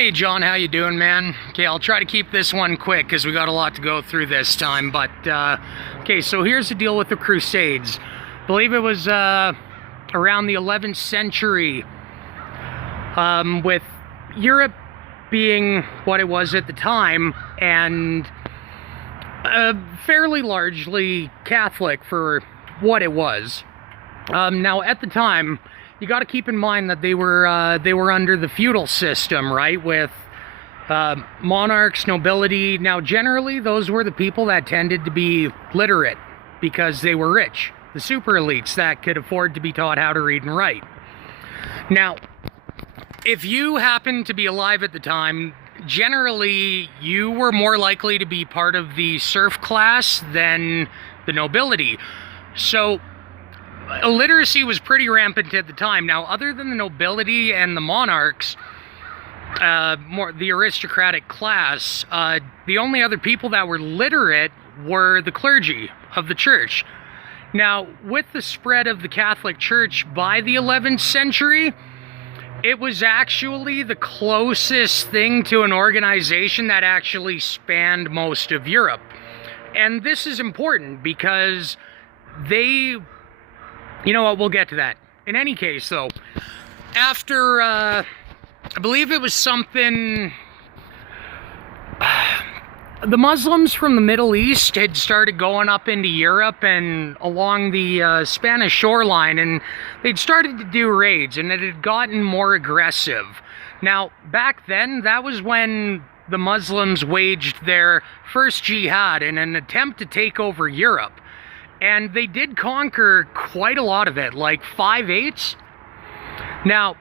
Hey John, how you doing, man? Okay, I'll try to keep this one quick because we got a lot to go through this time. But okay, so here's the deal with the Crusades. I believe it was around the 11th century, with Europe being what it was at the time, and fairly largely Catholic for what it was. Now, at the time, you got to keep in mind that they were under the feudal system, right? With monarchs, nobility. Now, generally, those were the people that tended to be literate because they were rich. The super elites that could afford to be taught how to read and write. Now, if you happened to be alive at the time, generally, you were more likely to be part of the serf class than the nobility. So, illiteracy was pretty rampant at the time. Now, other than the nobility and the monarchs, more the aristocratic class, the only other people that were literate were the clergy of the church. Now, with the spread of the Catholic Church by the 11th century, it was actually the closest thing to an organization that actually spanned most of Europe. And this is important because they... You know what, we'll get to that. In any case, though, after, I believe it was something... the Muslims from the Middle East had started going up into Europe and along the Spanish shoreline, and they'd started to do raids, and it had gotten more aggressive. Now, back then, that was when the Muslims waged their first jihad in an attempt to take over Europe. And they did conquer quite a lot of it, like 5/8. Now,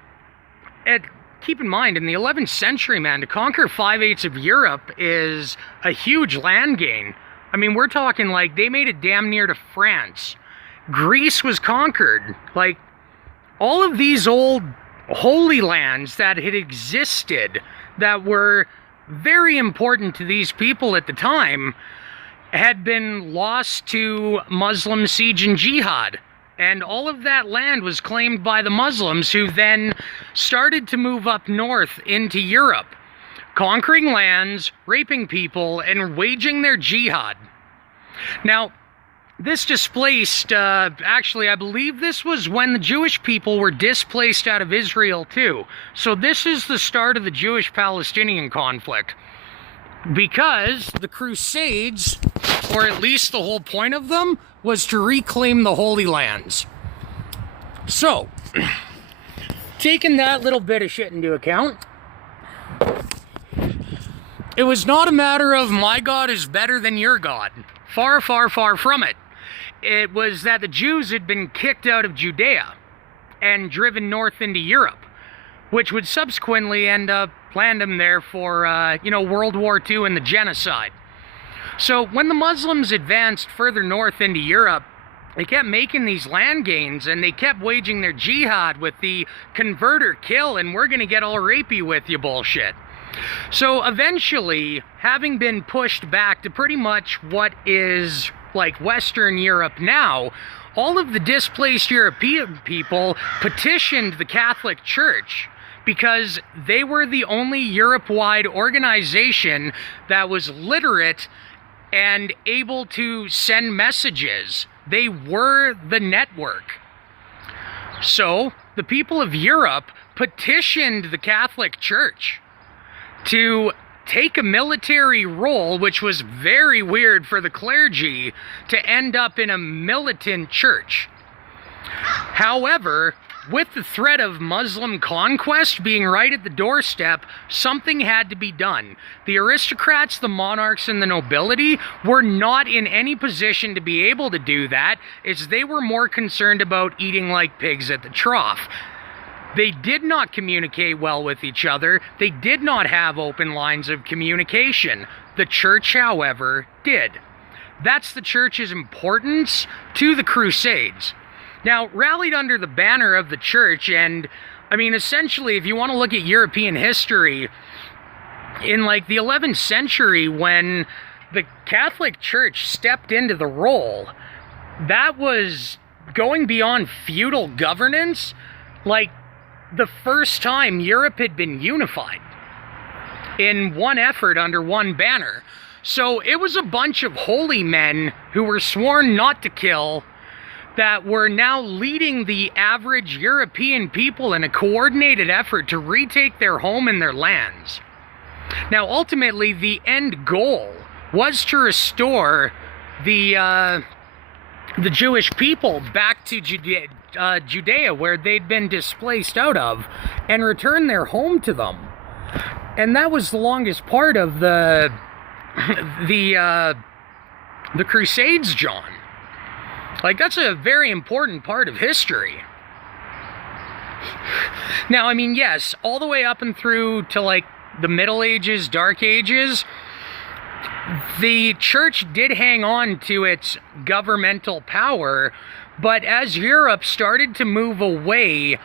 keep in mind, in the 11th century, man, to conquer 5/8 of Europe is a huge land gain. I mean, we're talking like they made it damn near to France. Greece was conquered. Like, all of these old holy lands that had existed that were very important to these people at the time had been lost to Muslim siege and jihad. And all of that land was claimed by the Muslims, who then started to move up north into Europe, conquering lands, raping people, and waging their jihad. Now, this displaced, actually, I believe this was when the Jewish people were displaced out of Israel too. So this is the start of the Jewish-Palestinian conflict. Because the Crusades, or at least the whole point of them, was to reclaim the Holy Lands. So, taking that little bit of shit into account, it was not a matter of my God is better than your God. Far, far, far from it. It was that the Jews had been kicked out of Judea and driven north into Europe, which would subsequently end up land them there for, World War II and the genocide. So when the Muslims advanced further north into Europe, they kept making these land gains, and they kept waging their jihad with the convert or kill, and we're going to get all rapey with you bullshit. So eventually, having been pushed back to pretty much what is like Western Europe now, all of the displaced European people petitioned the Catholic Church, because they were the only Europe-wide organization that was literate and able to send messages. They were the network. So, the people of Europe petitioned the Catholic Church to take a military role, which was very weird for the clergy to end up in a militant church. However, with the threat of Muslim conquest being right at the doorstep, something had to be done. The aristocrats, the monarchs, and the nobility were not in any position to be able to do that, as they were more concerned about eating like pigs at the trough. They did not communicate well with each other. They did not have open lines of communication. The church, however, did. That's the church's importance to the Crusades. Now, rallied under the banner of the church, and, I mean, essentially, if you want to look at European history, in, like, the 11th century, when the Catholic Church stepped into the role, that was going beyond feudal governance, like, the first time Europe had been unified. in one effort under one banner. So it was a bunch of holy men who were sworn not to kill that were now leading the average European people in a coordinated effort to retake their home and their lands. Now, ultimately, the end goal was to restore the Jewish people back to Judea, where they'd been displaced out of, and return their home to them. And that was the longest part of the Crusades, John. Like, that's a very important part of history. Now, I mean, yes, all the way up and through to, like, the Middle Ages, Dark Ages, the church did hang on to its governmental power, but as Europe started to move away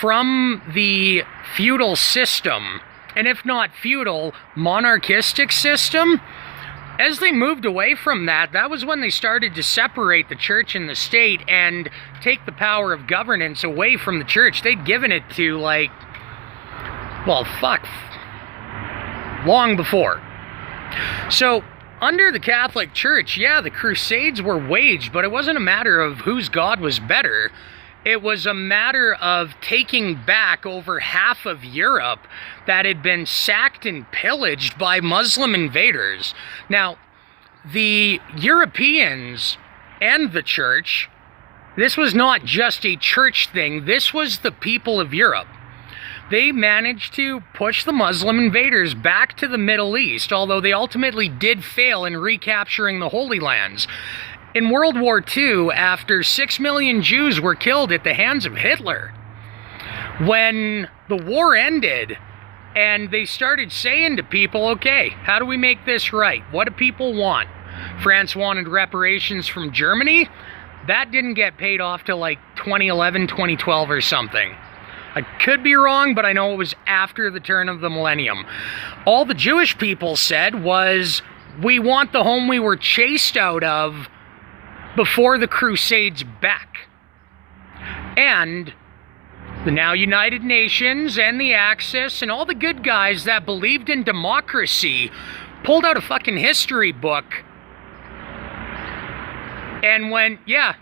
from the feudal system, and if not feudal, monarchistic system, as they moved away from that, that was when they started to separate the church and the state and take the power of governance away from the church. They'd given it to, like, well, fuck, long before. So, under the Catholic Church, yeah, the Crusades were waged, but it wasn't a matter of whose God was better. It was a matter of taking back over half of Europe that had been sacked and pillaged by Muslim invaders. Now, the Europeans and the church, this was not just a church thing, this was the people of Europe. They managed to push the Muslim invaders back to the Middle East, although they ultimately did fail in recapturing the Holy Lands. In World War II, after 6 million Jews were killed at the hands of Hitler, when the war ended and they started saying to people, okay, how do we make this right? What do people want? France wanted reparations from Germany. That didn't get paid off till like 2011, 2012 or something. I could be wrong, but I know it was after the turn of the millennium. All the Jewish people said was, we want the home we were chased out of before the Crusades back. And the now United Nations and the Axis and all the good guys that believed in democracy pulled out a fucking history book and went, yeah,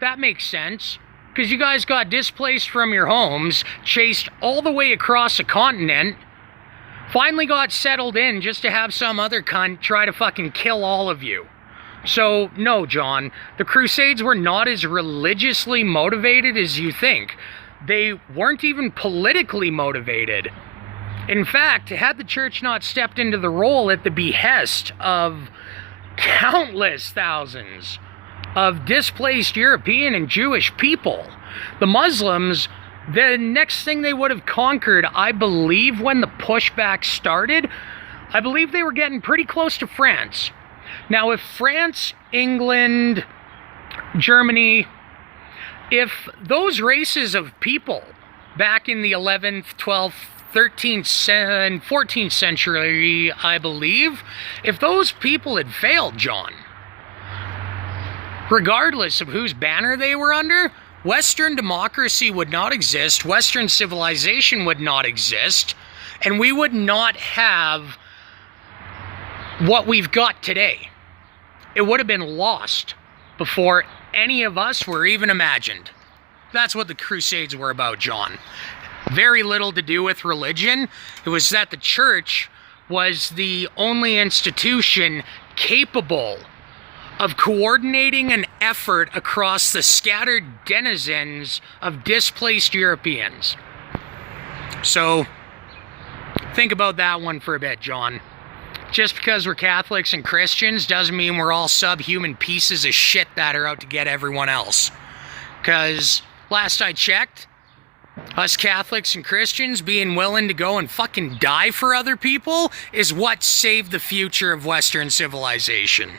that makes sense. Because you guys got displaced from your homes, chased all the way across a continent, finally got settled in just to have some other cunt try to fucking kill all of you. So, no, John, the Crusades were not as religiously motivated as you think. They weren't even politically motivated. In fact, had the church not stepped into the role at the behest of countless thousands of displaced European and Jewish people, the Muslims, the next thing they would have conquered, I believe, when the pushback started, I believe they were getting pretty close to France. Now, if France, England, Germany, if those races of people back in the 11th, 12th, 13th, and 14th century, I believe, if those people had failed, John, regardless of whose banner they were under, Western democracy would not exist, Western civilization would not exist, and we would not have what we've got today. It would have been lost before any of us were even imagined. That's what the Crusades were about, John. Very little to do with religion. It was that the church was the only institution capable of coordinating an effort across the scattered denizens of displaced Europeans. So, think about that one for a bit, John. Just because we're Catholics and Christians doesn't mean we're all subhuman pieces of shit that are out to get everyone else. Because, last I checked, us Catholics and Christians being willing to go and fucking die for other people is what saved the future of Western civilization.